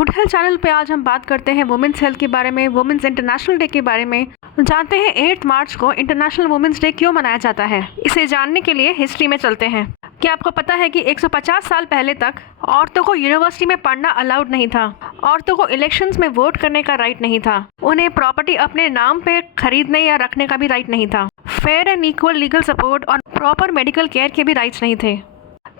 Good health channel पे आज हम बात करते हैं वुमेन्स हेल्थ के बारे में, वुमेन्स इंटरनेशनल डे के बारे में। जानते हैं 8 मार्च को इंटरनेशनल वुमेन्स डे क्यों मनाया जाता है। इसे जानने के लिए हिस्ट्री में चलते हैं। क्या आपको पता है कि 150 साल पहले तक औरतों को यूनिवर्सिटी में पढ़ना अलाउड नहीं था। औरतों को इलेक्शंस में वोट करने का राइट नहीं था। उन्हें प्रॉपर्टी अपने नाम पे खरीदने या रखने का भी राइट नहीं था। Fair and equal legal support और प्रॉपर मेडिकल केयर के भी राइट्स नहीं थे।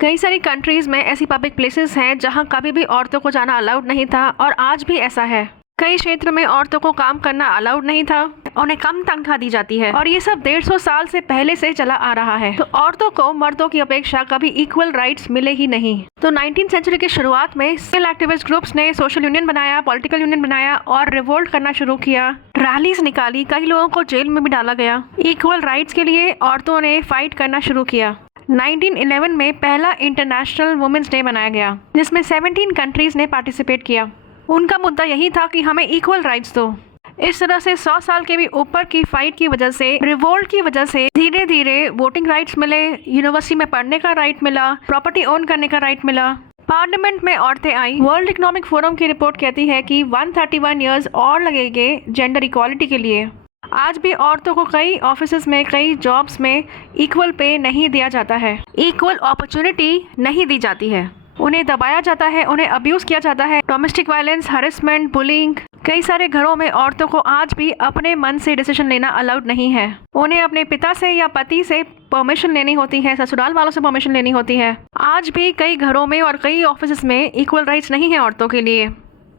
कई सारी कंट्रीज में ऐसी पब्लिक प्लेसेस हैं जहां कभी भी औरतों को जाना अलाउड नहीं था और आज भी ऐसा है। कई क्षेत्र में औरतों को काम करना अलाउड नहीं था, उन्हें कम तनख्वाह दी जाती है और ये सब 150 साल से पहले से चला आ रहा है। तो औरतों को मर्दों की अपेक्षा कभी इक्वल राइट्स मिले ही नहीं। तो 19th सेंचुरी के शुरुआत में सिविल एक्टिविस्ट ग्रुप्स ने सोशल यूनियन बनाया, पॉलिटिकल यूनियन बनाया और रिवोल्ट करना शुरू किया। रैलीज निकाली, कई लोगों को जेल में भी डाला गया। इक्वल राइट्स के लिए औरतों ने फाइट करना शुरू किया। 1911 में पहला इंटरनेशनल वुमेन्स डे मनाया गया जिसमें 17 कंट्रीज ने पार्टिसिपेट किया। उनका मुद्दा यही था कि हमें इक्वल राइट्स दो। इस तरह से 100 साल के भी ऊपर की फाइट की वजह से, रिवोल्ट की वजह से धीरे धीरे वोटिंग राइट्स मिले, यूनिवर्सिटी में पढ़ने का राइट मिला, प्रॉपर्टी ओन करने का राइट मिला, पार्लियामेंट में औरतें आई। वर्ल्ड इकोनॉमिक फोरम की रिपोर्ट कहती है कि 131 ईयर्स और लगेंगे जेंडर इक्वालिटी के लिए। आज भी औरतों को कई ऑफिसेज में, कई जॉब्स में इक्वल पे नहीं दिया जाता है, इक्वल अपॉर्चुनिटी नहीं दी जाती है। उन्हें दबाया जाता है, उन्हें अब्यूज़ किया जाता है। Domestic violence, harassment, bullying. कई सारे घरों में औरतों को आज भी अपने मन से डिसीजन लेना अलाउड नहीं है। उन्हें अपने पिता से या पति से परमिशन लेनी होती है, ससुराल वालों से परमिशन लेनी होती है। आज भी कई घरों में और कई ऑफिस में इक्वल राइट्स नहीं है औरतों के लिए।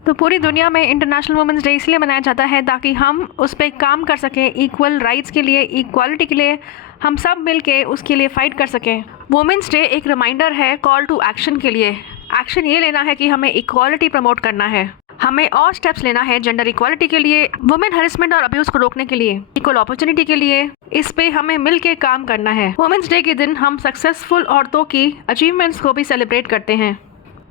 तो पूरी दुनिया में इंटरनेशनल वुमेन्स डे इसलिए मनाया जाता है ताकि हम उस पर काम कर सकें, इक्वल राइट्स के लिए, इक्वालिटी के लिए हम सब मिल के उसके लिए फ़ाइट कर सकें। वुमेन्स डे एक रिमाइंडर है कॉल टू एक्शन के लिए। एक्शन ये लेना है कि हमें इक्वालिटी प्रमोट करना है, हमें और स्टेप्स लेना है जेंडर इक्वालिटी के लिए, वुमेन हरेसमेंट और अब्यूज़ को रोकने के लिए, इक्वल अपॉर्चुनिटी के लिए। इस पे हमें मिल के काम करना है। वुमेन्स डे के दिन हम सक्सेसफुल औरतों की अचीवमेंट्स को भी सेलिब्रेट करते हैं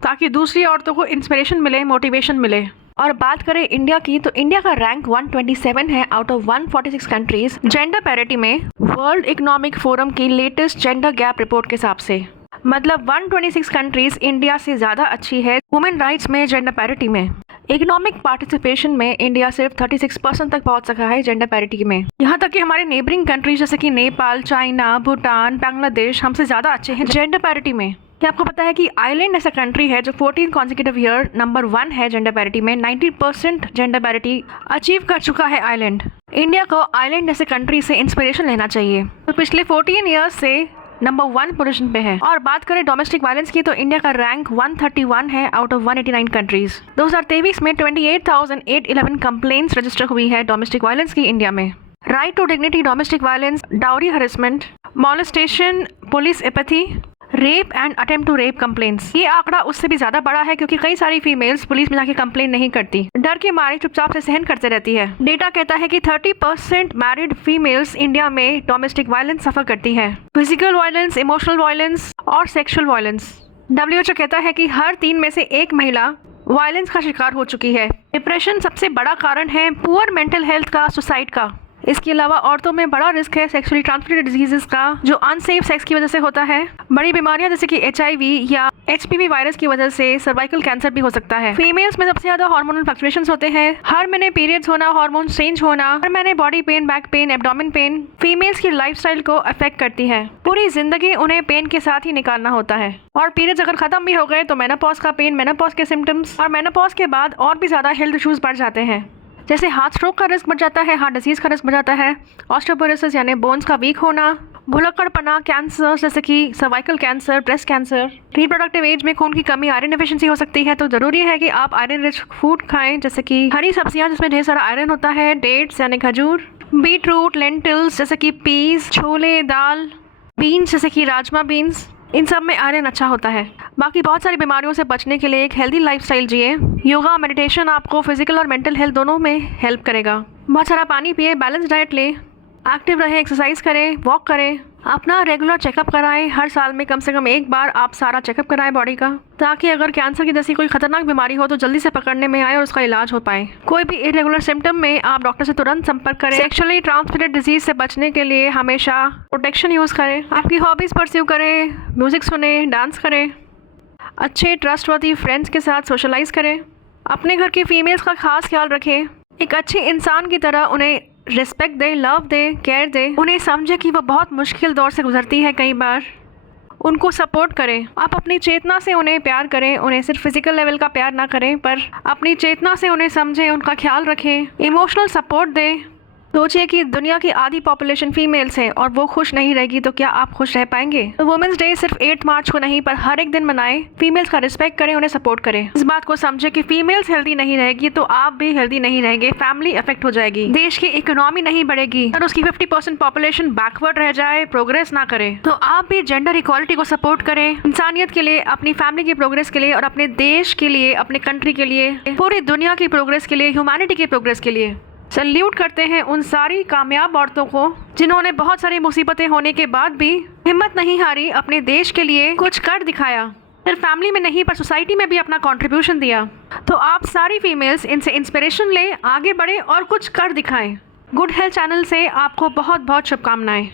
ताकि दूसरी औरतों को इंस्पिरेशन मिले, मोटिवेशन मिले। और बात करें इंडिया की, तो इंडिया का रैंक 127 है out of 146 countries gender parity में, वर्ल्ड इकोनॉमिक फोरम की लेटेस्ट जेंडर गैप रिपोर्ट के हिसाब से। मतलब 126 कंट्रीज इंडिया से ज़्यादा अच्छी है वुमेन राइट्स में, जेंडर पैरिटी में। इकोनॉमिक पार्टिसिपेशन में इंडिया सिर्फ 36% तक पहुंच सका है जेंडर पैरिटी में। यहाँ तक कि हमारे नेबरिंग कंट्रीज जैसे कि नेपाल, चाइना, भूटान, बांग्लादेश हमसे ज़्यादा अच्छे हैं जेंडर पैरिटी में। क्या आपको पता है कि आयरलैंड ऐसा कंट्री है जो 14 कॉन्जिक्यूटिव ईयर नंबर 1 है जेंडर पैरिटी में। 90% जेंडर पैरिटी अचीव कर चुका है आयरलैंड। इंडिया को आयरलैंड जैसे कंट्री से इंस्पिरेशन लेना चाहिए। तो पिछले 14 ईयर्स से नंबर 1 पोजीशन पे है। और बात करें डोमेस्टिक वायलेंस की, तो इंडिया का रैंक 131 है आउट ऑफ 189 कंट्रीज। 2023 में 28,811 कंप्लेंट्स रजिस्टर हुई है डोमेस्टिक वायलेंस की इंडिया में। Right to dignity, domestic violence, dowry harassment, molestation, police apathy, rape and attempt to rape complaints. ये आंकड़ा उससे भी ज्यादा बड़ा है क्योंकि कई सारी फीमेल्स पुलिस में जाके कंप्लेन नहीं करती, डर के मारे चुपचाप से सहन करते रहती है। डेटा कहता है कि 30% मैरिड फीमेल्स इंडिया में डोमेस्टिक वायलेंस सफर करती है। फिजिकल वायलेंस, इमोशनल वायलेंस और सेक्सुअल वायलेंस। WHO कहता है कि हर 3 में से 1 महिला वायलेंस का शिकार हो चुकी है। डिप्रेशन सबसे बड़ा कारण है, पुअर मेंटल हेल्थ का, सुसाइड का। इसके अलावा औरतों में बड़ा रिस्क है सेक्सुअली ट्रांसमिटेड डिजीजेस का, जो अनसेफ सेक्स की वजह से होता है। बड़ी बीमारियां जैसे कि HIV या HPV वायरस की वजह से सर्वाइकल कैंसर भी हो सकता है। फीमेल्स में सबसे ज्यादा हार्मोनल फ्लक्चुएशंस होते हैं। हर महीने पीरियड्स होना, हार्मोन चेंज होना, हर महीने body pain, back pain, abdomen pain females की लाइफस्टाइल को अफेक्ट करती है। पूरी जिंदगी उन्हें पेन के साथ ही निकालना होता है। और पीरियड्स अगर खत्म भी हो गए तो मेनोपॉज का पेन, मेनोपॉज के सिम्टम्स और मेनोपॉज के बाद और भी ज्यादा हेल्थ इश्यूज बढ़ जाते हैं, जैसे हार्ट स्ट्रोक का रिस्क बढ़ जाता है, हार्ट डिजीज का रिस्क बढ़ जाता है, ऑस्टियोपोरोसिस यानी बोन्स का वीक होना, भुलक्कड़पना, कैंसर जैसे कि cervical cancer, breast cancer. Reproductive age में खून की कमी, आयरन डेफिशिएंसी हो सकती है। तो जरूरी है कि आप आयरन रिच फूड खाएं जैसे कि हरी सब्जियां जिसमें ढेर सारा आयरन होता है, डेट्स यानी खजूर, बीट रूट, लेंटिल्स जैसे कि पीस, छोले, दाल, बीन्स जैसे कि राजमा बीन्स, इन सब में आयरन अच्छा होता है। बाकी बहुत सारी बीमारियों से बचने के लिए एक हेल्दी लाइफस्टाइल जिए। योगा, मेडिटेशन आपको फिजिकल और मेंटल हेल्थ दोनों में हेल्प करेगा। बहुत सारा पानी पिए, बैलेंस डाइट ले, एक्टिव रहें, एक्सरसाइज करें, वॉक करें, अपना रेगुलर चेकअप कराएं। हर साल में कम से कम एक बार आप सारा चेकअप कराएं बॉडी का, ताकि अगर कैंसर की जैसी कोई खतरनाक बीमारी हो तो जल्दी से पकड़ने में आए और उसका इलाज हो पाए। कोई भी इरेगुलर सिम्टम में आप डॉक्टर से तुरंत संपर्क करें। सेक्सुअली ट्रांसमिटेड डिजीज से बचने के लिए हमेशा प्रोटेक्शन यूज़ करें। आपकी हॉबीज़ परस्यू करें, म्यूज़िक सुने, डांस करें, अच्छे ट्रस्टवर्दी फ्रेंड्स के साथ सोशलाइज करें। अपने घर की फीमेल्स का खास ख्याल रखें, एक अच्छे इंसान की तरह उन्हें respect they, love they, care दे, उन्हें समझे कि वो बहुत मुश्किल दौर से गुजरती है, कई बार उनको सपोर्ट करें। आप अपनी चेतना से उन्हें प्यार करें, उन्हें सिर्फ फिजिकल लेवल का प्यार ना करें पर अपनी चेतना से उन्हें समझें, उनका ख्याल रखें, इमोशनल सपोर्ट दें। सोचिए कि दुनिया की आधी पॉपुलेशन फीमेल्स है और वो खुश नहीं रहेगी तो क्या आप खुश रह पाएंगे? तो वुमेन्स डे सिर्फ 8 मार्च को नहीं पर हर एक दिन मनाएं, फीमेल्स का रिस्पेक्ट करें, उन्हें सपोर्ट करें। इस बात को समझे कि फीमेल्स हेल्दी नहीं रहेगी तो आप भी हेल्दी नहीं रहेंगे, फैमिली अफेक्ट हो जाएगी, देश की इकोनॉमी नहीं बढ़ेगी और उसकी 50% पॉपुलेशन बैकवर्ड रह जाए, प्रोग्रेस ना करे। तो आप भी जेंडर इक्वालिटी को सपोर्ट करें, इंसानियत के लिए, अपनी फैमिली की प्रोग्रेस के लिए और अपने देश के लिए, अपने कंट्री के लिए, पूरी दुनिया की प्रोग्रेस के लिए, ह्यूमैनिटी की प्रोग्रेस के लिए। सल्यूट करते हैं उन सारी कामयाब औरतों को जिन्होंने बहुत सारी मुसीबतें होने के बाद भी हिम्मत नहीं हारी, अपने देश के लिए कुछ कर दिखाया, सिर्फ फैमिली में नहीं पर सोसाइटी में भी अपना कंट्रीब्यूशन दिया। तो आप सारी फीमेल्स इनसे इंस्पिरेशन लें, आगे बढ़ें और कुछ कर दिखाएं। गुड हेल्थ चैनल से आपको बहुत बहुत शुभकामनाएं।